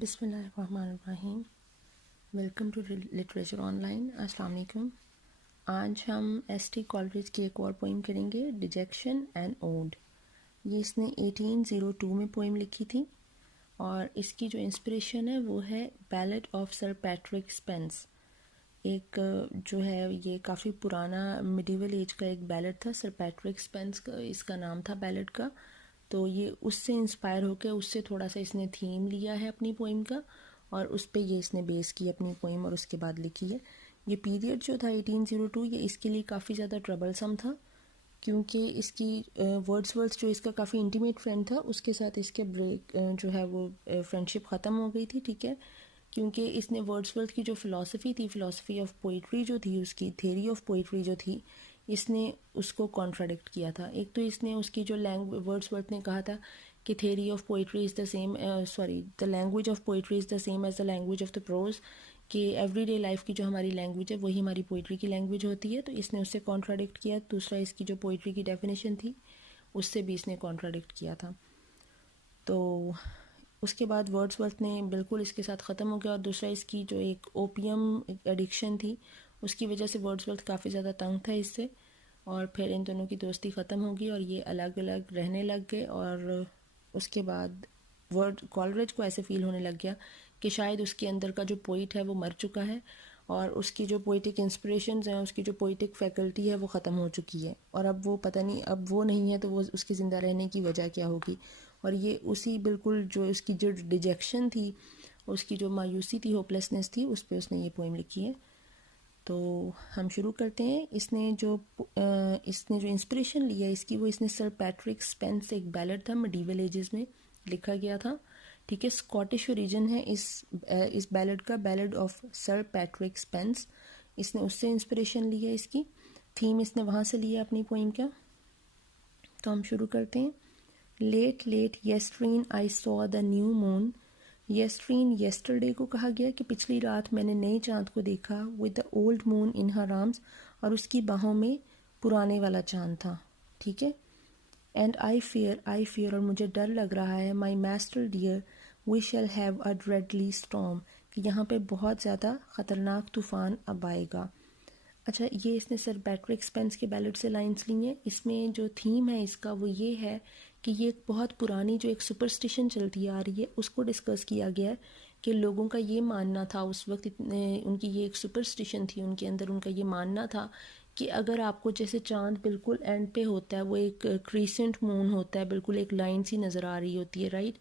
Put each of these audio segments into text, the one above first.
بسم اللہ الرحمن الرحیم. Welcome to literature online. السلام علیکم. آج ہم ایس ٹی کالریج کی ایک اور پوئم کریں گے، ڈیجیکشن اینڈ اوڈ. یہ اس نے 1802 میں پوئم لکھی تھی اور اس کی جو انسپریشن ہے وہ ہے بیلڈ آف سر پیٹرک اسپینس. ایک جو ہے یہ کافی پرانا میڈیول ایج کا ایک بیلڈ تھا. سر پیٹرک اسپینس کا اس کا نام تھا بیلڈ کا. تو یہ اس سے انسپائر ہو کے اس سے تھوڑا سا اس نے تھیم لیا ہے اپنی پوئم کا اور اس پہ یہ اس نے بیس کی اپنی پوئم اور اس کے بعد لکھی ہے. یہ پیریڈ جو تھا 1802 یہ اس کے لیے کافی زیادہ ٹربلسم تھا کیونکہ اس کی ورڈز جو اس کا کافی انٹیمیٹ فرینڈ تھا اس کے ساتھ اس کے بریک جو ہے وہ فرینڈشپ ختم ہو گئی تھی. ٹھیک ہے، کیونکہ اس نے ورڈز کی جو فلاسفی تھی، فلاسفی آف پوئٹری جو تھی، اس کی تھیوری آف پوئٹری جو تھی، اس نے اس کو کانٹراڈکٹ کیا تھا. ایک تو اس نے اس کی جو ورڈز نے کہا تھا کہ theory of poetry is the same the language of poetry is the same as the language of the prose, کہ ایوری ڈے لائف کی جو ہماری لینگویج ہے وہی ہماری پوئٹری کی لینگویج ہوتی ہے. تو اس نے اس سے کانٹراڈکٹ کیا. دوسرا اس کی جو پوئٹری کی ڈیفینیشن تھی اس سے بھی اس نے کانٹراڈکٹ کیا تھا. تو اس کے بعد ورڈز نے بالکل اس کے ساتھ ختم ہو گیا. اور دوسرا اس کی جو ایک اوپیم ایڈکشن تھی اس کی وجہ سے ورڈز کافی زیادہ تنگ تھا اس سے، اور پھر ان دونوں کی دوستی ختم ہوگی اور یہ الگ الگ رہنے لگ گئے. اور اس کے بعد کالریج کو ایسے فیل ہونے لگ گیا کہ شاید اس کے اندر کا جو پوئٹ ہے وہ مر چکا ہے اور اس کی جو پوئٹک انسپریشنز ہیں، اس کی جو پوئٹک فیکلٹی ہے وہ ختم ہو چکی ہے، اور اب وہ پتہ نہیں اب وہ نہیں ہے تو وہ اس کی زندہ رہنے کی وجہ کیا ہوگی. اور یہ اسی بالکل جو اس کی جو ڈیجیکشن تھی، اس کی جو مایوسی تھی، ہوپلیسنس تھی، اس پہ اس نے یہ پوئم لکھی ہے. تو ہم شروع کرتے ہیں. اس نے جو انسپریشن لیا اس کی وہ اس نے سر پیٹرک اسپینس، ایک بیلڈ تھا میڈیول ایجز میں لکھا گیا تھا. ٹھیک ہے، اسکاٹش اوریجن ہے اس بیلڈ کا، بیلڈ آف سر پیٹرک اسپینس. اس نے اس سے انسپریشن لی ہے، اس کی تھیم اس نے وہاں سے لیا اپنی پوئم کا. تو ہم شروع کرتے ہیں. Late late yestreen I saw the new moon. Yestreen yesterday کو کہا گیا کہ پچھلی رات میں نے نئے چاند کو دیکھا. With the old moon in Hare arms, اور اس کی باہوں میں پرانے والا چاند تھا. ٹھیک ہے. اینڈ آئی فیئر اور مجھے ڈر لگ رہا ہے. My master dear we shall have a deadly storm, کہ یہاں پہ بہت زیادہ خطرناک طوفان اب آئے گا. اچھا، یہ اس نے سر پیٹرک اسپینس کے بیلڈ سے لائنس لی ہیں. اس میں جو تھیم ہے اس کا وہ یہ ہے کہ یہ ایک بہت پرانی جو ایک سپرسٹیشن چلتی آ رہی ہے اس کو ڈسکس کیا گیا ہے کہ لوگوں کا یہ ماننا تھا اس وقت، ان کی یہ ایک سپرسٹیشن تھی ان کے اندر، ان کا یہ ماننا تھا کہ اگر آپ کو جیسے چاند بالکل اینڈ پہ ہوتا ہے، وہ ایک کریسنٹ مون ہوتا ہے، بالکل ایک لائن سی نظر آ رہی ہوتی ہے، رائٹ.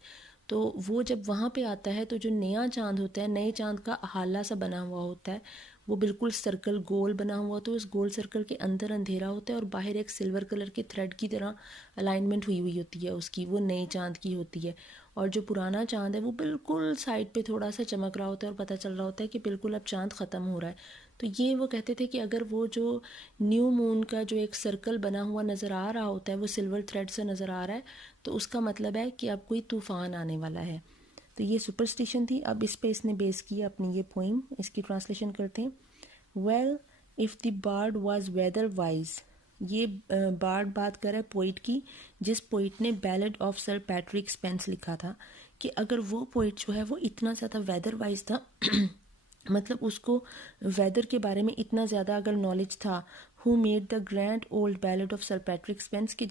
تو وہ جب وہاں پہ آتا ہے تو جو نیا چاند ہوتا ہے، نئے چاند کا احالہ سا بنا ہوا ہوتا ہے، وہ بالکل سرکل گول بنا ہوا، تو اس گول سرکل کے اندر اندھیرا ہوتا ہے اور باہر ایک سلور کلر کے تھریڈ کی طرح الائنمنٹ ہوئی ہوئی ہوتی ہے اس کی، وہ نئے چاند کی ہوتی ہے. اور جو پرانا چاند ہے وہ بالکل سائڈ پہ تھوڑا سا چمک رہا ہوتا ہے اور پتہ چل رہا ہوتا ہے کہ بالکل اب چاند ختم ہو رہا ہے. تو یہ وہ کہتے تھے کہ اگر وہ جو نیو مون کا جو ایک سرکل بنا ہوا نظر آ رہا ہوتا ہے، وہ سلور تھریڈ سے نظر آ رہا ہے، تو اس کا مطلب ہے کہ اب کوئی طوفان آنے والا ہے. تو یہ سپرسٹیشن تھی. اب اس پہ اس نے بیس کیا اپنی یہ پوئم. اس کی ٹرانسلیشن کرتے ہیں. Well if the bard was weatherwise. یہ بارڈ بات کر رہا ہے پوئٹ کی، جس پوئٹ نے بیلڈ آف سر پیٹرک اسپینس لکھا تھا، کہ اگر وہ پوئٹ جو ہے وہ اتنا زیادہ ویدر وائز تھا مطلب اس کو ویدر کے بارے میں اتنا زیادہ اگر نالج تھا، who made the grand old ballad of Sir Patrick Spens, کہ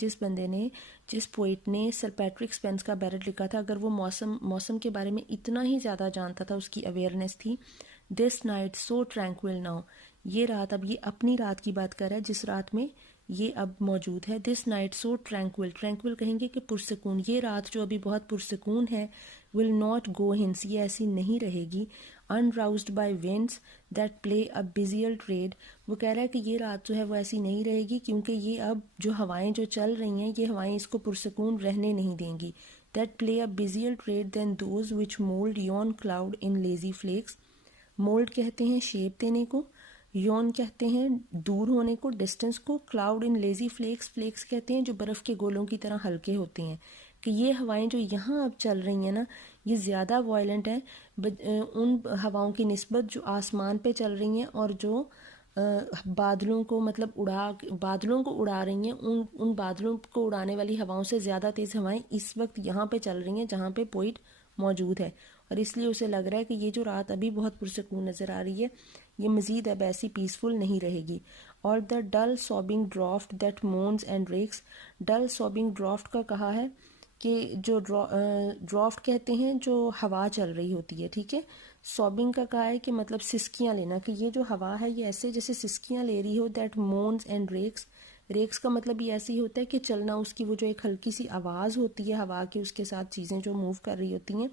جس پوئٹ نے سر پیٹرک اسپینس کا بیلڈ لکھا تھا، اگر وہ موسم کے بارے میں اتنا ہی زیادہ جانتا تھا، اس کی اویئرنیس تھی. This night so tranquil now. یہ رات، اب یہ اپنی رات کی بات کر رہا ہے جس رات میں یہ اب موجود ہے. دس نائٹ سو ٹرینکول، ٹرینکول کہیں گے کہ پرسکون. یہ رات جو ابھی بہت پرسکون ہے. ول ناٹ گو ہنس، یہ ایسی نہیں رہے گی. unroused by winds that play a busier trade. وہ کہہ رہا ہے کہ یہ رات جو ہے وہ ایسی نہیں رہے گی کیونکہ یہ اب جو ہوائیں جو چل رہی ہیں، یہ ہوائیں اس کو پرسکون رہنے نہیں دیں گی. that play a busier trade than those which mold yon cloud in lazy flakes. Mould کہتے ہیں شیپ دینے کو، یون کہتے ہیں دور ہونے کو، ڈسٹنس کو، کلاؤڈ ان لیزی فلیکس، فلیکس کہتے ہیں جو برف کے گولوں کی طرح ہلکے ہوتے ہیں. کہ یہ ہوائیں جو یہاں اب چل رہی ہیں نا، یہ زیادہ وائلنٹ ہیں ان ہواؤں کی نسبت جو آسمان پہ چل رہی ہیں اور جو بادلوں کو بادلوں کو اڑا رہی ہیں. ان بادلوں کو اڑانے والی ہواؤں سے زیادہ تیز ہوائیں اس وقت یہاں پہ چل رہی ہیں جہاں پہ پوئٹ موجود ہے، اور اس لیے اسے لگ رہا ہے کہ یہ جو رات ابھی بہت پرسکون نظر آ رہی ہے یہ مزید اب ایسی پیسفل نہیں رہے گی. اور the dull sobbing draft that moans and rakes, dull sobbing draft کا کہا ہے کہ جو ڈرافٹ کہتے ہیں جو ہوا چل رہی ہوتی ہے، ٹھیک ہے. سوبنگ کا کہا ہے کہ مطلب سسکیاں لینا، کہ یہ جو ہوا ہے یہ ایسے جیسے سسکیاں لے رہی ہو. That moans and rakes, rakes کا مطلب یہ ایسے ہی ہوتا ہے کہ چلنا، اس کی وہ جو ایک ہلکی سی آواز ہوتی ہے ہوا کی، اس کے ساتھ چیزیں جو موو کر رہی ہوتی ہیں،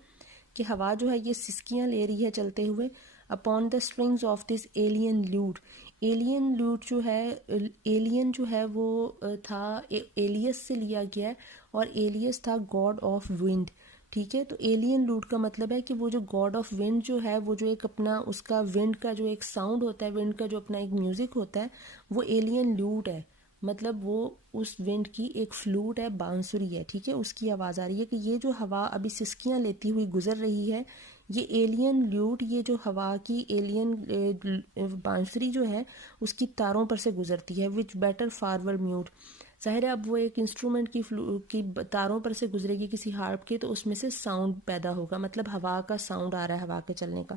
کہ ہوا جو ہے یہ سسکیاں لے رہی ہے چلتے ہوئے. Upon the strings of this alien لوٹ، ایلین لوٹ جو ہے، ایلین جو ہے وہ تھا ایلیس سے لیا گیا ہے، اور ایلیس تھا گاڈ آف ونڈ، ٹھیک ہے. تو ایلین لوٹ کا مطلب ہے کہ وہ جو گاڈ آف ونڈ جو ہے، وہ جو ایک اپنا اس کا ونڈ کا جو ایک ساؤنڈ ہوتا ہے، ونڈ کا جو اپنا ایک میوزک ہوتا ہے، وہ ایلین لوٹ ہے. مطلب وہ اس ونڈ کی ایک فلوٹ ہے، بانسری ہے، ٹھیک ہے، اس کی آواز آ رہی ہے. کہ یہ جو ہوا ابھی سسکیاں لیتی ہوئی گزر رہی ہے، یہ ایلین لیوٹ، یہ جو ہوا کی ایلین بانسری جو ہے اس کی تاروں پر سے گزرتی ہے. وچ بیٹر فارور میوٹ، ظاہر ہے اب وہ ایک انسٹرومنٹ کی تاروں پر سے گزرے گی کسی ہارپ کے، تو اس میں سے ساؤنڈ پیدا ہوگا، مطلب ہوا کا ساؤنڈ آ رہا ہے، ہوا کے چلنے کا.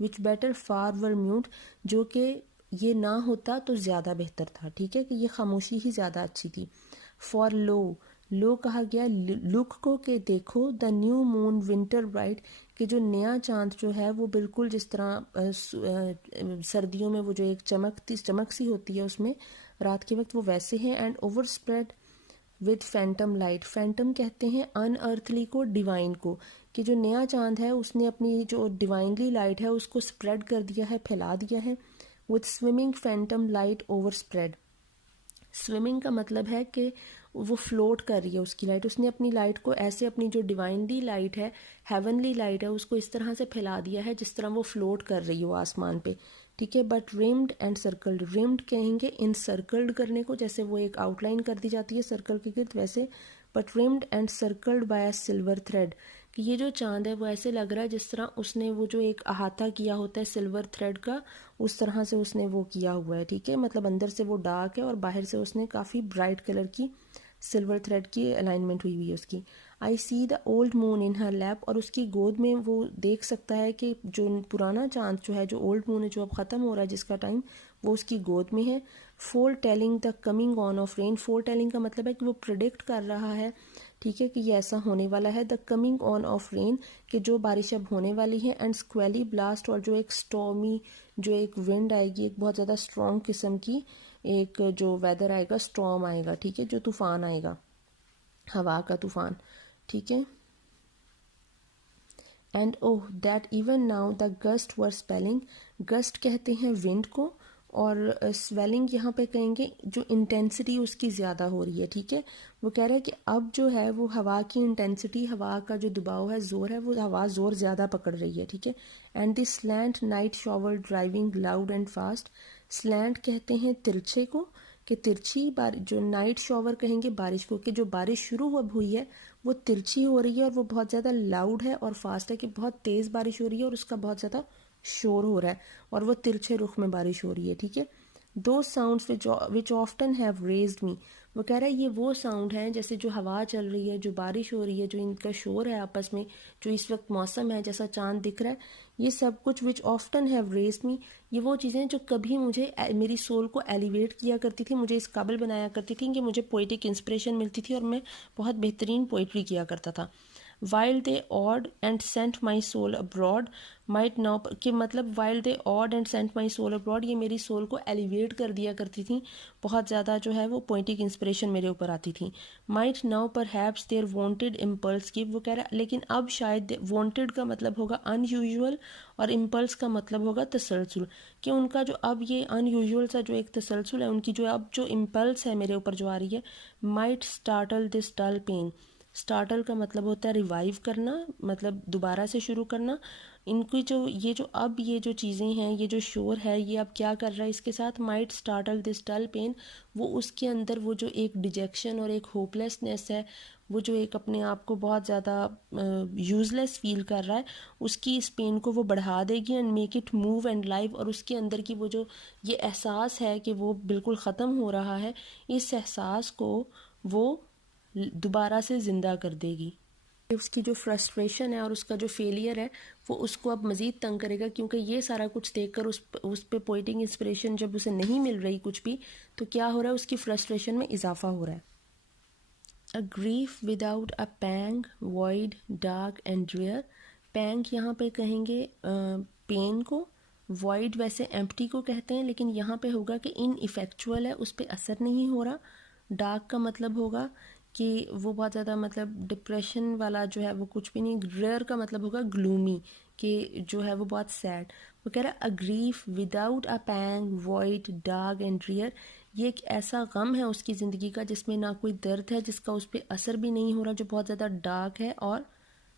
وچ بیٹر فارور میوٹ، جو کہ یہ نہ ہوتا تو زیادہ بہتر تھا، ٹھیک ہے، کہ یہ خاموشی ہی زیادہ اچھی تھی. فار لو، لو کہا گیا لک کو، کہ دیکھو، دا نیو مون ونٹر برائٹ، کہ جو نیا چاند جو ہے وہ بالکل جس طرح سردیوں میں وہ جو ایک چمک سی ہوتی ہے اس میں رات کے وقت، وہ ویسے ہیں. And over spread with phantom light, phantom کہتے ہیں ان ارتھلی کو، ڈیوائن کو، کہ جو نیا چاند ہے اس نے اپنی جو ڈیوائنلی لائٹ ہے اس کو اسپریڈ کر دیا ہے، پھیلا دیا ہے. With swimming phantom light over spread, swimming کا مطلب ہے کہ وہ فلوٹ کر رہی ہے اس کی لائٹ، اس نے اپنی لائٹ کو ایسے، اپنی جو ڈیوائنلی لائٹ ہے، ہیونلی لائٹ ہے، اس کو اس طرح سے پھیلا دیا ہے جس طرح وہ فلوٹ کر رہی ہو آسمان پہ، ٹھیک ہے. بٹ ریمڈ اینڈ سرکلڈ، ریمڈ کہیں گے انسرکلڈ کرنے کو، جیسے وہ ایک آؤٹ لائن کر دی جاتی ہے سرکل کے گرد ویسے. But rimmed and circled by a silver thread, کہ یہ جو چاند ہے وہ ایسے لگ رہا ہے جس طرح اس نے وہ جو ایک احاطہ کیا ہوتا ہے سلور تھریڈ کا، اس طرح سے اس نے وہ کیا ہوا ہے، ٹھیک ہے. مطلب اندر سے وہ ڈارک ہے اور باہر سے اس نے کافی برائٹ کلر کی سلور تھریڈ کی الائنمنٹ ہوئی ہوئی ہے اس کی. آئی سی دا اولڈ مون ان ہر لیپ، اور اس کی گود میں وہ دیکھ سکتا ہے کہ جو پرانا چاند جو ہے، جو اولڈ مون ہے جو اب ختم ہو رہا ہے جس کا ٹائم، وہ اس کی گود میں ہے. Foretelling the coming on of rain, foretelling کا مطلب ہے کہ وہ پریڈکٹ کر رہا ہے، ٹھیک ہے، کہ یہ ایسا ہونے والا ہے. دا کمنگ آن آف رین، کہ جو بارش اب ہونے والی ہے. اینڈ اسکویلی بلاسٹ، اور جو ایک اسٹورمی جو ایک ونڈ آئے گی، ایک بہت زیادہ اسٹرانگ قسم کی ایک جو ویدر آئے گا، اسٹارم آئے گا، ٹھیک ہے، جو طوفان آئے گا، ہوا کا طوفان، ٹھیک ہے. And oh that even now the gist were spelling, gist کہتے ہیں ونڈ کو، اور سویلنگ یہاں پہ کہیں گے جو انٹینسٹی اس کی زیادہ ہو رہی ہے، ٹھیک ہے. وہ کہہ رہے ہیں کہ اب جو ہے وہ ہوا کی انٹینسٹی، ہوا کا جو دباؤ ہے، زور ہے، وہ ہوا زور زیادہ پکڑ رہی ہے، ٹھیک ہے. And the slant night shower driving loud and fast, slant کہتے ہیں ترچھے کو، کہ ترچھی جو نائٹ شاور کہیں گے بارش کو، کہ جو بارش شروع اب ہوئی ہے وہ ترچھی ہو رہی ہے اور وہ بہت زیادہ لاؤڈ ہے اور فاسٹ ہے، کہ بہت تیز بارش ہو رہی ہے اور اس کا بہت زیادہ شور ہو رہا ہے، اور وہ ترچھے رخ میں بارش ہو رہی ہے، ٹھیک ہے. Those sounds which often have raised me، وہ کہہ رہا ہے یہ وہ ساؤنڈ ہیں جیسے جو ہوا چل رہی ہے، جو بارش ہو رہی ہے، جو ان کا شور ہے آپس میں، جو اس وقت موسم ہے، جیسا چاند دکھ رہا ہے، یہ سب کچھ which often have raised me، یہ وہ چیزیں جو کبھی مجھے میری سول کو ایلیویٹ کیا کرتی تھی، مجھے اس قابل بنایا کرتی تھیں کہ مجھے پوئٹک انسپریشن ملتی تھی اور میں بہت بہترین پوئٹری کیا کرتا تھا. while they awed and sent my soul abroad might now، کہ مطلب while they awed and sent my soul abroad، یہ میری سول کو ایلیویٹ کر دیا کرتی تھیں، بہت زیادہ جو ہے وہ پوئٹک انسپریشن میرے اوپر آتی تھی. might now perhaps their wanted impulse give، وہ کہہ رہا لیکن اب شاید wanted کا مطلب ہوگا unusual اور impulse کا مطلب ہوگا تسلسل، کہ ان کا جو اب یہ unusual سا جو ایک تسلسل ہے، ان کی جو اب جو impulse ہے میرے اوپر جو آ رہی ہے، might startle this dull pain، سٹارٹل کا مطلب ہوتا ہے ریوائیو کرنا، مطلب دوبارہ سے شروع کرنا. ان کی جو یہ جو چیزیں ہیں، یہ جو شور ہے، یہ اب کیا کر رہا ہے اس کے ساتھ، مائٹ سٹارٹل دس ڈل پین، وہ اس کے اندر وہ جو ایک ڈیجیکشن اور ایک ہوپلیسنیس ہے، وہ جو ایک اپنے آپ کو بہت زیادہ یوز لیس فیل کر رہا ہے، اس کی اس پین کو وہ بڑھا دے گی. And make it move and live, اور اس کے اندر کی وہ جو یہ احساس ہے کہ وہ بالکل ختم ہو رہا ہے، اس احساس کو وہ دوبارہ سے زندہ کر دے گی. اس کی جو فرسٹریشن ہے اور اس کا جو فیلئر ہے وہ اس کو اب مزید تنگ کرے گا، کیونکہ یہ سارا کچھ دیکھ کر اس پہ پوئٹنگ انسپریشن جب اسے نہیں مل رہی کچھ بھی، تو کیا ہو رہا ہے، اس کی فرسٹریشن میں اضافہ ہو رہا ہے. A grief without a pang, void, dark and drear. پینگ یہاں پہ کہیں گے پین کو، وائڈ ویسے ایمپٹی کو کہتے ہیں، لیکن یہاں پہ ہوگا کہ ان ایفیکچول ہے، اس پہ اثر نہیں ہو رہا. ڈارک کا مطلب ہوگا کہ وہ بہت زیادہ مطلب ڈپریشن والا جو ہے وہ کچھ بھی نہیں. ریئر کا مطلب ہوگا گلومی، کہ جو ہے وہ بہت سیڈ. وہ کہہ رہا ہے a grief without a pang, void, dark and drear. یہ ایک ایسا غم ہے اس کی زندگی کا جس میں نہ کوئی درد ہے، جس کا اس پہ اثر بھی نہیں ہو رہا، جو بہت زیادہ ڈارک ہے اور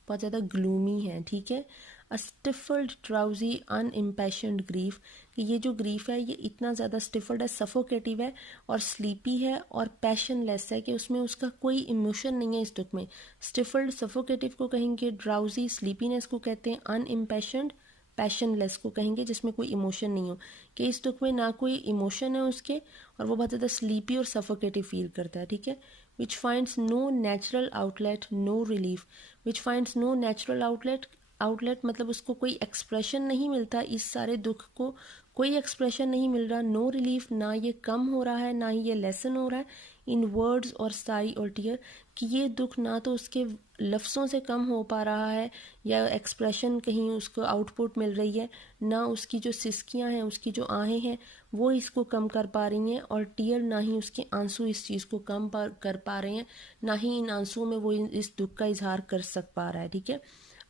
بہت زیادہ گلومی ہے. ٹھیک ہے. A stifled, drowsy, unimpassioned grief. کہ یہ جو گریف ہے یہ اتنا زیادہ سٹیفلڈ ہے، سفوکیٹیو ہے اور سلیپی ہے اور پیشن لیس ہے، کہ اس میں اس کا کوئی ایموشن نہیں ہے اس دکھ میں. سٹیفلڈ سفوکیٹیو کو کہیں گے ڈراؤزی، سلیپینس کو کہتے ہیں ان امپیشنڈ، پیشن لیس کو کہیں گے جس میں کوئی ایموشن نہیں ہو، کہ اس دکھ میں نہ کوئی ایموشن ہے اس کے، اور وہ بہت زیادہ سلیپی اور سفوکیٹیو فیل کرتا ہے. ٹھیک ہے. which finds no natural outlet, no relief. which finds no natural outlet مطلب اس کو کوئی ایکسپریشن نہیں ملتا، اس سارے دکھ کو کوئی ایکسپریشن نہیں مل رہا. نو ریلیف، نہ یہ کم ہو رہا ہے نہ ہی یہ لیسن ہو رہا ہے. ان ورڈز اور سائی اور ٹیئر، کہ یہ دکھ نہ تو اس کے لفظوں سے کم ہو پا رہا ہے یا ایکسپریشن کہیں اس کو آؤٹ پٹ مل رہی ہے، نہ اس کی جو سسکیاں ہیں، اس کی جو آہیں ہیں وہ اس کو کم کر پا رہی ہیں، اور ٹیئر نہ ہی اس کے آنسو اس چیز کو کم کر پا رہے ہیں، نہ ہی ان آنسو میں وہ اس دکھ کا اظہار کر سک پا رہا ہے. ٹھیک ہے.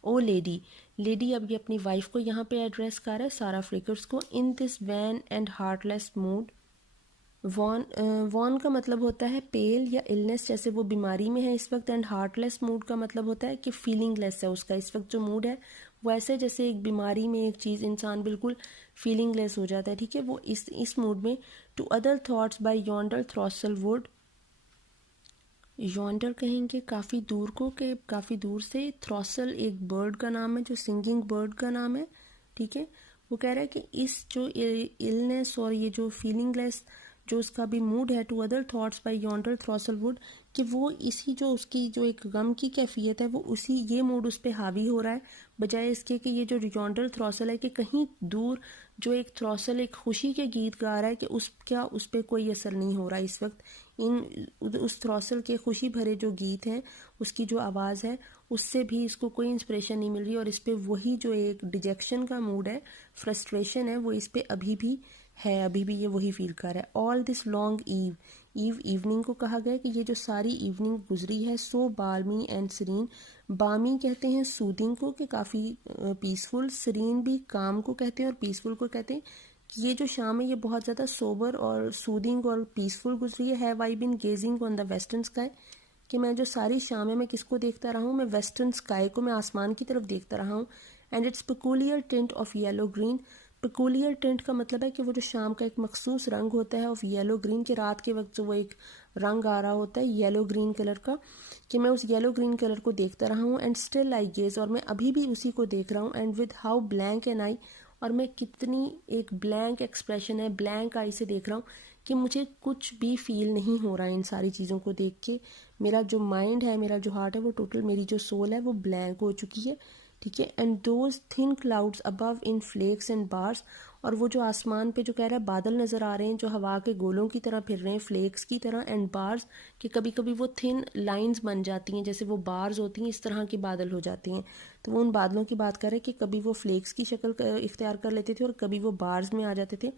او لیڈی، لیڈی اب یہ اپنی وائف کو یہاں پہ ایڈریس کر رہا ہے، سارا فریکرز کو. In this wan and heartless لیس موڈ. وان کا مطلب ہوتا ہے پیل یا النس، جیسے وہ بیماری میں ہے اس وقت. اینڈ ہارٹ لیس موڈ کا مطلب ہوتا ہے کہ فیلنگ لیس ہے اس کا اس وقت جو موڈ ہے وہ ایسے جیسے ایک بیماری میں ایک چیز انسان بالکل فیلنگ لیس ہو جاتا ہے. ٹھیک ہے. وہ اس موڈ میں. To other thoughts by yonder throstle wood. Yonder کہیں گے کافی دور کو، کہ کافی دور سے. تھروسل ایک برڈ کا نام ہے جو سنگنگ برڈ کا نام ہے. ٹھیک ہے. وہ کہہ رہا ہے کہ اس جو النس اور یہ جو فیلنگ لیس جو اس کا بھی موڈ ہے، to other thoughts by yonder throstle wood, کہ وہ اسی جو اس کی جو ایک غم کی کیفیت ہے وہ اسی یہ موڈ اس پہ حاوی ہو رہا ہے، بجائے اس کے کہ یہ جو یونڈر تھروسل ہے کہ کہیں دور جو ایک تھروسل ایک خوشی کے گیت گا رہا ہے، کہ اس پہ کوئی اثر نہیں ہو رہا اس وقت. اس تھروسل کے خوشی بھرے جو گیت ہیں، اس کی جو آواز ہے، اس سے بھی اس کو کوئی انسپریشن نہیں مل رہی، اور اس پہ وہی جو ایک ڈیجیکشن کا موڈ ہے، فرسٹریشن ہے، وہ اس پہ ابھی بھی ہے، ابھی بھی یہ وہی فیل کر رہا ہے. آل دس لانگ ایوننگ کو کہا گیا کہ یہ جو ساری ایوننگ گزری ہے. سو بالمی اینڈ سرین. بامی کہتے ہیں سودنگ کو، کہ کافی پیسفل. سرین بھی کام کو کہتے ہیں اور پیسفل کو کہتے ہیں. یہ جو شام ہے یہ بہت زیادہ سوبر اور سودنگ اور پیسفل گزری ہے. Have I been gazing on the western sky, کہ میں جو ساری شام ہے میں کس کو دیکھتا رہا ہوں، میں ویسٹرن اسکائی کو، میں آسمان کی طرف دیکھتا رہا ہوں. And it's peculiar tint of yellow green. Peculiar tint کا مطلب ہے کہ وہ جو شام کا ایک مخصوص رنگ ہوتا ہے آف یلو گرین، کہ رات کے وقت جو وہ ایک رنگ آ رہا ہوتا ہے یلو گرین کلر کا، کہ میں اس یلو گرین کلر کو دیکھتا رہا ہوں. اینڈ اسٹل آئی گیز، اور میں ابھی بھی اسی کو دیکھ رہا ہوں. And with how blank an eye, اور میں کتنی ایک بلینک ایکسپریشن ہے، بلینک آئی سے دیکھ رہا ہوں، کہ مجھے کچھ بھی فیل نہیں ہو رہا ہے ان ساری چیزوں کو دیکھ کے. میرا جو مائنڈ ہے، میرا جو ہارٹ ہے، وہ ٹوٹل میری جو سول ہے وہ بلینک ہو چکی ہے. ٹھیک ہے. And those thin clouds above in flakes and bars, اور وہ جو آسمان پہ جو کہہ رہا ہے بادل نظر آ رہے ہیں جو ہوا کے گولوں کی طرح پھر رہے ہیں، فلیکس کی طرح. اینڈ بارس، کہ کبھی کبھی وہ تھن لائنز بن جاتی ہیں، جیسے وہ بارز ہوتی ہیں اس طرح کے بادل ہو جاتے ہیں. تو وہ ان بادلوں کی بات کر رہے کہ کبھی وہ فلیکس کی شکل اختیار کر لیتے تھے اور کبھی وہ بارز میں آ جاتے تھے.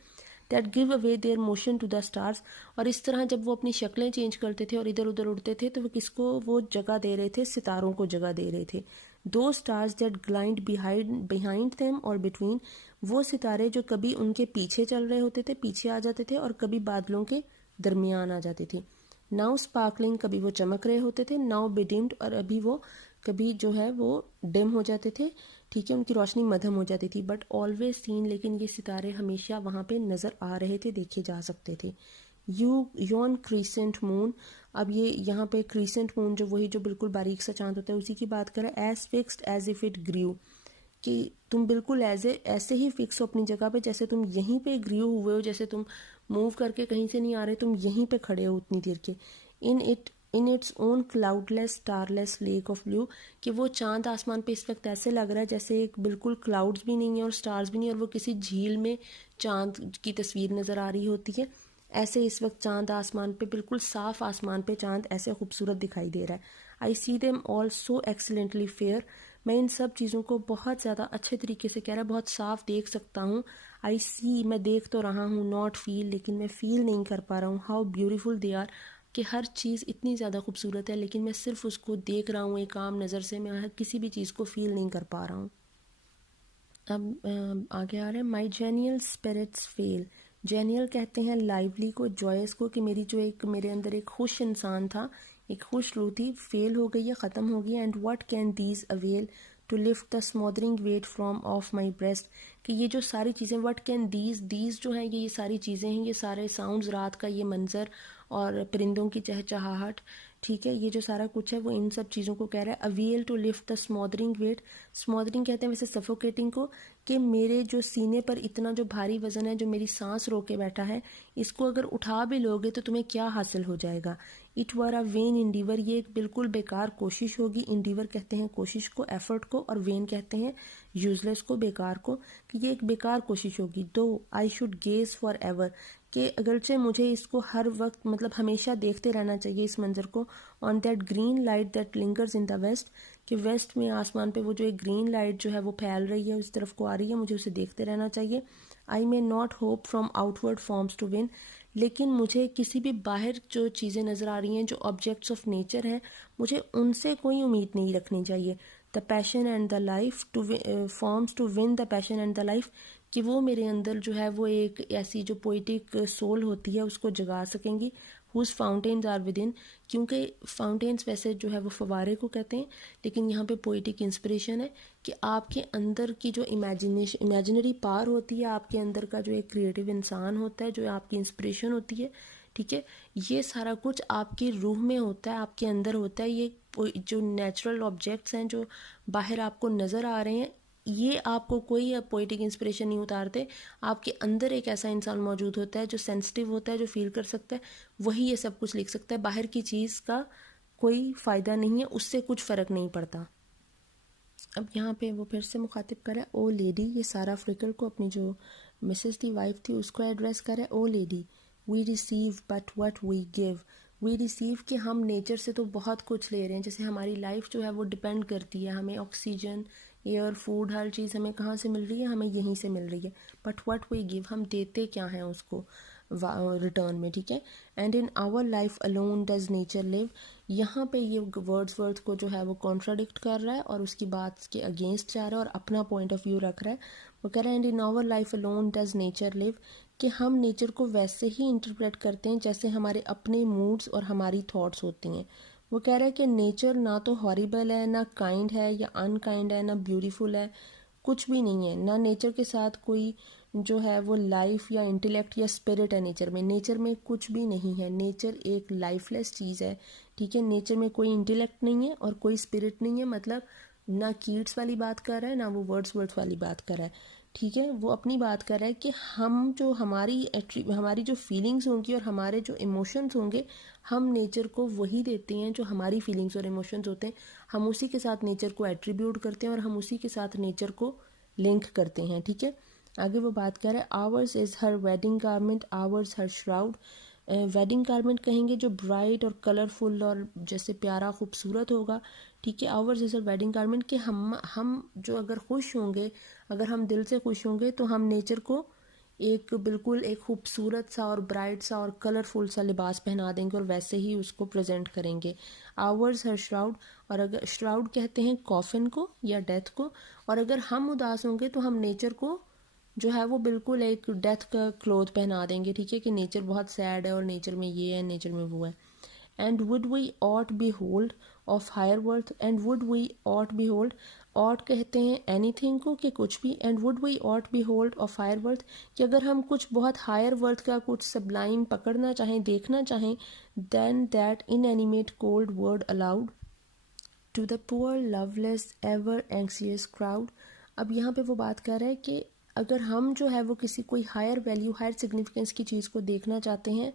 That give away their motion to the stars, اور اس طرح جب وہ اپنی شکلیں چینج کرتے تھے اور ادھر ادھر اڑتے تھے تو وہ کس کو وہ جگہ دے رہے تھے، ستاروں کو جگہ دے رہے تھے. دو اسٹارز دیٹ گلائنڈ بیہائنڈ دیم اور بٹوین، وہ ستارے جو کبھی ان کے پیچھے چل رہے ہوتے تھے، پیچھے آ جاتے تھے، اور کبھی بادلوں کے درمیان آ جاتے تھے. ناؤ اسپارکلنگ، کبھی وہ چمک رہے ہوتے تھے. ناؤ بڈمڈ، اور ابھی وہ کبھی جو ہے وہ ڈم ہو جاتے تھے. ٹھیک ہے. ان کی روشنی مدھم ہو جاتی تھی. بٹ آلویز سین، لیکن یہ ستارے ہمیشہ وہاں پہ نظر آ رہے تھے، دیکھے جا سکتے تھے. یون کریسنٹ مون، اب یہ یہاں پہ کریسنٹ مون جو وہی جو بالکل باریک سا چاند ہوتا ہے اسی کی بات کریں. As fixed as if it grew, کہ تم بالکل ایسے ہی فکس ہو اپنی جگہ پہ جیسے تم یہیں پہ گریو ہوئے ہو، جیسے تم موو کر کے کہیں سے نہیں آ رہے، تم یہیں پہ کھڑے ہو اتنی دیر کے. In its own cloudless starless lake of blue, کہ وہ چاند آسمان پہ اس وقت ایسے لگ رہا ہے جیسے ایک بالکل کلاؤڈز بھی نہیں ہیں اور اسٹارز بھی نہیں، اور وہ کسی جھیل میں چاند کی تصویر نظر آ رہی ہوتی ہے، ایسے اس وقت چاند آسمان پہ، بالکل صاف آسمان پہ چاند ایسے خوبصورت دکھائی دے رہا ہے. آئی سی دیم آل سو ایکسیلنٹلی فیئر، میں ان سب چیزوں کو بہت زیادہ اچھے طریقے سے کہہ رہا ہے، بہت صاف دیکھ سکتا ہوں. آئی سی، میں دیکھ تو رہا ہوں، ناٹ فیل، لیکن میں فیل نہیں کر پا رہا ہوں. ہاؤ بیوٹیفل دے آر، کہ ہر چیز اتنی زیادہ خوبصورت ہے لیکن میں صرف اس کو دیکھ رہا ہوں ایک عام نظر سے، میں کسی بھی چیز کو فیل نہیں کر پا رہا ہوں. اب آگے آ رہے ہیں مائی جینیل اسپرٹس فیل. جینیل کہتے ہیں لائیولی کو، جوائس کو، کہ میری جو ایک میرے اندر ایک خوش انسان تھا، ایک خوش روح تھی، فیل ہو گئی ہے، ختم ہو گئی ہے. And what can these avail to lift the smothering weight from off my breast, کہ یہ جو ساری چیزیں، وٹ کین دیز جو ہیں یہ ساری چیزیں ہیں، یہ سارے ساؤنڈز، رات کا یہ منظر اور پرندوں کی چہچہاہٹ، ٹھیک ہے، یہ جو سارا کچھ ہے وہ ان سب چیزوں کو کہہ رہا ہے. Avail to lift the smothering weight, smothering کہتے ہیں ویسے سفوکیٹنگ کو، کہ میرے جو سینے پر اتنا جو بھاری وزن ہے، جو میری سانس روکے بیٹھا ہے، اس کو اگر اٹھا بھی لوگے تو تمہیں کیا حاصل ہو جائے گا. It were a vain endeavour, یہ ایک بالکل بیکار کوشش ہوگی. انڈیور کہتے ہیں کوشش کو، ایفرٹ کو، اور وین کہتے ہیں یوزلیس کو، بیکار کو، کہ یہ ایک بیکار کوشش ہوگی. Though I should gaze for ever, کہ اگرچہ مجھے اس کو ہر وقت مطلب ہمیشہ دیکھتے رہنا چاہیے اس منظر کو. On that green light that lingers in the west, کہ ویسٹ میں آسمان پہ وہ جو ایک گرین لائٹ جو ہے وہ پھیل رہی ہے، اس طرف کو آ رہی ہے، مجھے اسے دیکھتے رہنا چاہیے. I may not hope from outward forms to win, لیکن مجھے کسی بھی باہر جو چیزیں نظر آ رہی ہیں، جو آبجیکٹس آف نیچر ہیں، مجھے ان سے کوئی امید نہیں رکھنی چاہیے. The passion and the life to forms to win the passion and the life, کہ وہ میرے اندر جو ہے وہ ایک ایسی جو پوئٹک سول ہوتی ہے اس کو جگا سکیں گی. ہوز فاؤنٹینز آر ود ان، کیونکہ فاؤنٹینز ویسے جو ہے وہ فوارے کو کہتے ہیں، لیکن یہاں پہ پوئٹک انسپریشن ہے کہ آپ کے اندر کی جو امیجنری پار ہوتی ہے، آپ کے اندر کا جو ایک کریٹیو انسان ہوتا ہے، جو آپ کی انسپریشن ہوتی ہے، ٹھیک ہے، یہ سارا کچھ آپ کی روح میں ہوتا ہے، آپ کے اندر ہوتا ہے. یہ جو نیچرل آبجیکٹس ہیں جو باہر آپ کو نظر آ رہے ہیں، یہ آپ کو کوئی پوئٹک انسپریشن نہیں اتارتے. آپ کے اندر ایک ایسا انسان موجود ہوتا ہے جو سینسٹیو ہوتا ہے، جو فیل کر سکتا ہے، وہی یہ سب کچھ لکھ سکتا ہے. باہر کی چیز کا کوئی فائدہ نہیں ہے، اس سے کچھ فرق نہیں پڑتا. اب یہاں پہ وہ پھر سے مخاطب کرے او لیڈی، یہ سارا فریکل کو اپنی جو مسز تھی، وائف تھی، اس کو ایڈریس کرے. O lady we receive but what we give, we receive کہ ہم نیچر سے تو بہت کچھ لے رہے ہیں. جیسے ہماری لائف جو ہے وہ ڈپینڈ کرتی ہے، ہمیں آکسیجن، ایئر، فوڈ، ہر چیز ہمیں کہاں سے مل رہی ہے؟ ہمیں یہیں سے مل رہی ہے. بٹ وٹ وی گیو، ہم دیتے کیا ہیں اس کو ریٹرن میں، ٹھیک ہے. And in our life alone does nature live, یہاں پہ یہ ورڈز کو جو ہے وہ کانٹراڈکٹ کر رہا ہے اور اس کی بات کے اگینسٹ جا رہا ہے اور اپنا پوائنٹ آف ویو رکھ رہا ہے. وہ کہہ رہا ہے and in our life alone does nature live, کہ ہم نیچر کو ویسے ہی انٹرپریٹ کرتے ہیں جیسے ہمارے اپنے موڈز اور ہماری تھاٹس ہوتی ہیں. وہ کہہ رہا ہے کہ نیچر نہ تو ہاریبل ہے، نہ کائنڈ ہے یا ان کائنڈ ہے، نہ بیوٹیفل ہے، کچھ بھی نہیں ہے. نہ نیچر کے ساتھ کوئی جو ہے وہ لائف یا انٹیلیکٹ یا اسپرٹ ہے نیچر میں. نیچر میں کچھ بھی نہیں ہے. نیچر ایک لائف لیس چیز ہے، ٹھیک ہے. نیچر میں کوئی انٹیلیکٹ نہیں ہے اور کوئی اسپرٹ نہیں ہے. مطلب نہ کیٹس والی بات کر رہا ہے، نہ وہ ورڈس والی بات کر رہا ہے، ٹھیک ہے. وہ اپنی بات کر رہا ہے کہ ہم جو ہماری جو فیلنگز ہوں گی اور ہمارے جو ایموشنز ہوں گے، ہم نیچر کو وہی دیتے ہیں جو ہماری فیلنگز اور ایموشنز ہوتے ہیں. ہم اسی کے ساتھ نیچر کو ایٹریبیوٹ کرتے ہیں اور ہم اسی کے ساتھ نیچر کو لنک کرتے ہیں، ٹھیک ہے. آگے وہ بات کر رہے ہیں آورز از ہر ویڈنگ گارمنٹ، آورز ہر شراؤڈ. ویڈنگ گارمنٹ کہیں گے جو برائٹ اور کلرفل اور جیسے پیارا خوبصورت ہوگا، ٹھیک ہے. آورز از ہر ویڈنگ گارمنٹ، کہ ہم جو اگر خوش ہوں گے، اگر ہم دل سے خوش ہوں گے تو ہم نیچر کو ایک بالکل ایک خوبصورت سا اور برائٹ سا اور کلرفل سا لباس پہنا دیں گے اور ویسے ہی اس کو پریزنٹ کریں گے. آورز ہر شراؤڈ، اور اگر شراؤڈ کہتے ہیں کافن کو یا ڈیتھ کو، اور اگر ہم اداس ہوں گے تو ہم نیچر کو جو ہے وہ بالکل ایک ڈیتھ کا کلوتھ پہنا دیں گے، ٹھیک ہے، کہ نیچر بہت سیڈ ہے اور نیچر میں یہ ہے، نیچر میں وہ ہے. And would we aught behold of higher worth, and would we aught behold, aught کہتے ہیں اینی تھنگ کو کہ کچھ بھی، and would we aught behold of higher worth, کہ اگر ہم کچھ بہت ہائر ورتھ کا کچھ سبلائم پکڑنا چاہیں، دیکھنا چاہیں، than that inanimate cold world allowed to the poor love less ever اینکسیس crowd. اب یہاں پہ وہ بات کر رہا ہے کہ اگر ہم جو ہے وہ کسی کوئی ہائر ویلیو، ہائر سگنیفیکنس کی چیز کو دیکھنا چاہتے ہیں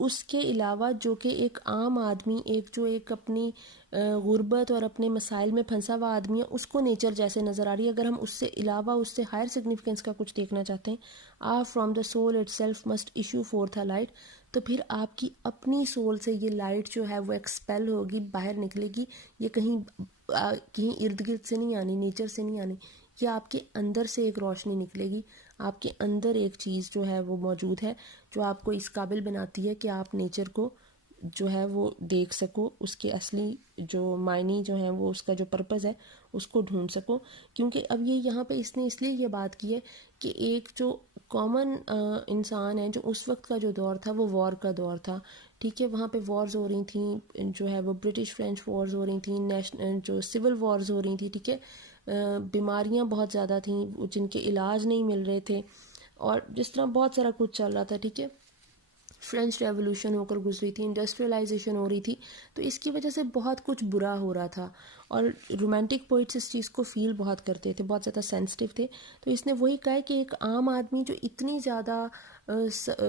اس کے علاوہ جو کہ ایک عام آدمی، ایک اپنی غربت اور اپنے مسائل میں پھنسا ہوا آدمی ہے، اس کو نیچر جیسے نظر آ رہی ہے. اگر ہم اس سے علاوہ اس سے ہائر سگنیفیکنس کا کچھ دیکھنا چاہتے ہیں، from the soul itself must issue forth a light, تو پھر آپ کی اپنی سول سے یہ لائٹ جو ہے وہ ایکسپیل ہوگی، باہر نکلے گی. یہ کہیں ارد گرد سے نہیں آنی، نیچر سے نہیں آنی، یہ آپ کے اندر سے ایک روشنی نکلے گی. آپ کے اندر ایک چیز جو ہے وہ موجود ہے جو آپ کو اس قابل بناتی ہے کہ آپ نیچر کو جو ہے وہ دیکھ سکو، اس کے اصلی جو معنی جو ہیں وہ اس کا جو پرپز ہے اس کو ڈھونڈ سکو. کیونکہ اب یہ یہاں پہ اس نے اس لیے یہ بات کی ہے کہ ایک جو کامن انسان ہے، جو اس وقت کا جو دور تھا وہ وار کا دور تھا، ٹھیک ہے. وہاں پہ وارز ہو رہی تھیں، جو ہے وہ برٹش فرینچ وارز ہو رہی تھیں، جو سول وارز ہو رہی تھیں، ٹھیک ہے. بیماریاں بہت زیادہ تھیں جن کے علاج نہیں مل رہے تھے، اور جس طرح بہت سارا کچھ چل رہا تھا، ٹھیک ہے. فرینچ ریولوشن ہو کر گزری تھی، انڈسٹریلائزیشن ہو رہی تھی، تو اس کی وجہ سے بہت کچھ برا ہو رہا تھا. اور رومانٹک پوئٹس اس چیز کو فیل بہت کرتے تھے، بہت زیادہ سینسٹیو تھے. تو اس نے وہی کہا ہے کہ ایک عام آدمی جو اتنی زیادہ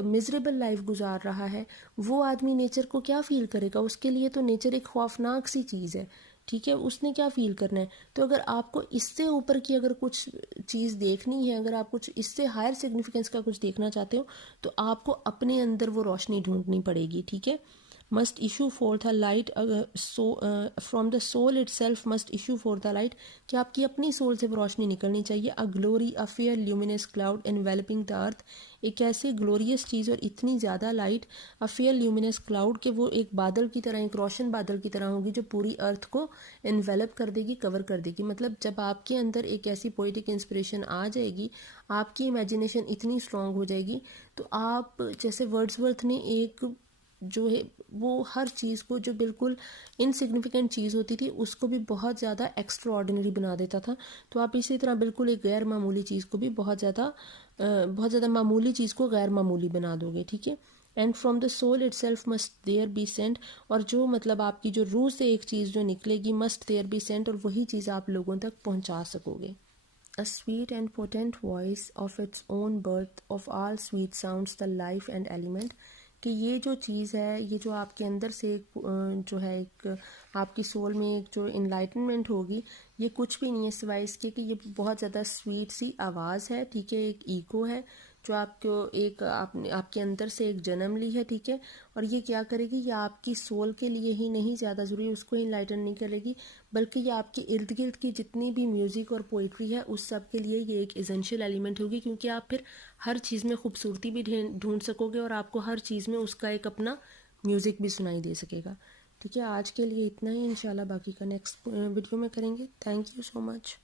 مزریبل لائف گزار رہا ہے، وہ آدمی نیچر کو کیا فیل کرے گا؟ اس کے لیے تو نیچر ایک خوفناک سی چیز ہے، ٹھیک ہے. اس نے کیا فیل کرنا ہے؟ تو اگر آپ کو اس سے اوپر کی اگر کچھ چیز دیکھنی ہے، اگر آپ کچھ اس سے ہائر سگنیفیکنس کا کچھ دیکھنا چاہتے ہو، تو آپ کو اپنے اندر وہ روشنی ڈھونڈنی پڑے گی، ٹھیک ہے. Must issue forth a light, from the soul itself must issue forth a light, کہ آپ کی اپنی سول سے وہ روشنی نکلنی چاہیے. اے گلوری، اے فیئر لیومینس کلاؤڈ انویلپنگ دا ارتھ، ایک ایسی گلوریس چیز اور اتنی زیادہ لائٹ، اے فیئر لیومینس کلاؤڈ، کہ وہ ایک بادل کی طرح، ایک روشن بادل کی طرح ہوگی جو پوری ارتھ کو انویلپ کر دے گی، کور کر دے گی. مطلب جب آپ کے اندر ایک ایسی پوئٹک انسپریشن آ جائے گی، آپ کی امیجنیشن اتنی اسٹرانگ ہو جائے گی، تو آپ جیسے ورڈزورتھ نے ایک جو ہے وہ ہر چیز کو جو بالکل انسگنیفیکنٹ چیز ہوتی تھی اس کو بھی بہت زیادہ ایکسٹرا آرڈینری بنا دیتا تھا. تو آپ اسی طرح بالکل ایک غیر معمولی چیز کو بھی بہت زیادہ معمولی چیز کو غیر معمولی بنا دو گے، ٹھیک ہے. And from the soul itself must there be sent, اور جو مطلب آپ کی جو روح سے ایک چیز جو نکلے گی، مسٹ دیئر بی سینٹ، اور وہی چیز آپ لوگوں تک پہنچا سکو گے. A sweet and potent voice of its own birth, of all sweet sounds the life and element، کہ یہ جو چیز ہے، یہ جو آپ کے اندر سے ایک جو ہے ایک آپ کی سول میں ایک جو انلائٹنمنٹ ہوگی، یہ کچھ بھی نہیں ہے سوائے اس کے کہ یہ بہت زیادہ سویٹ سی آواز ہے، ٹھیک ہے. ایک ایگو ہے جو آپ کو ایک آپ کے اندر سے ایک جنم لی ہے، ٹھیک ہے. اور یہ کیا کرے گی؟ یہ آپ کی سول کے لیے ہی نہیں زیادہ ضروری اس کو انلائٹن نہیں کرے گی، بلکہ یہ آپ کے ارد گرد کی جتنی بھی میوزک اور پوئٹری ہے اس سب کے لیے یہ ایک ایسنشیل ایلیمنٹ ہوگی، کیونکہ آپ پھر ہر چیز میں خوبصورتی بھی ڈھونڈ سکو گے، اور آپ کو ہر چیز میں اس کا ایک اپنا میوزک بھی سنائی دے سکے گا. ٹھیک ہے، آج کے لیے اتنا ہی، انشاءاللہ باقی کا نیکسٹ ویڈیو میں کریں گے. Thank you so much.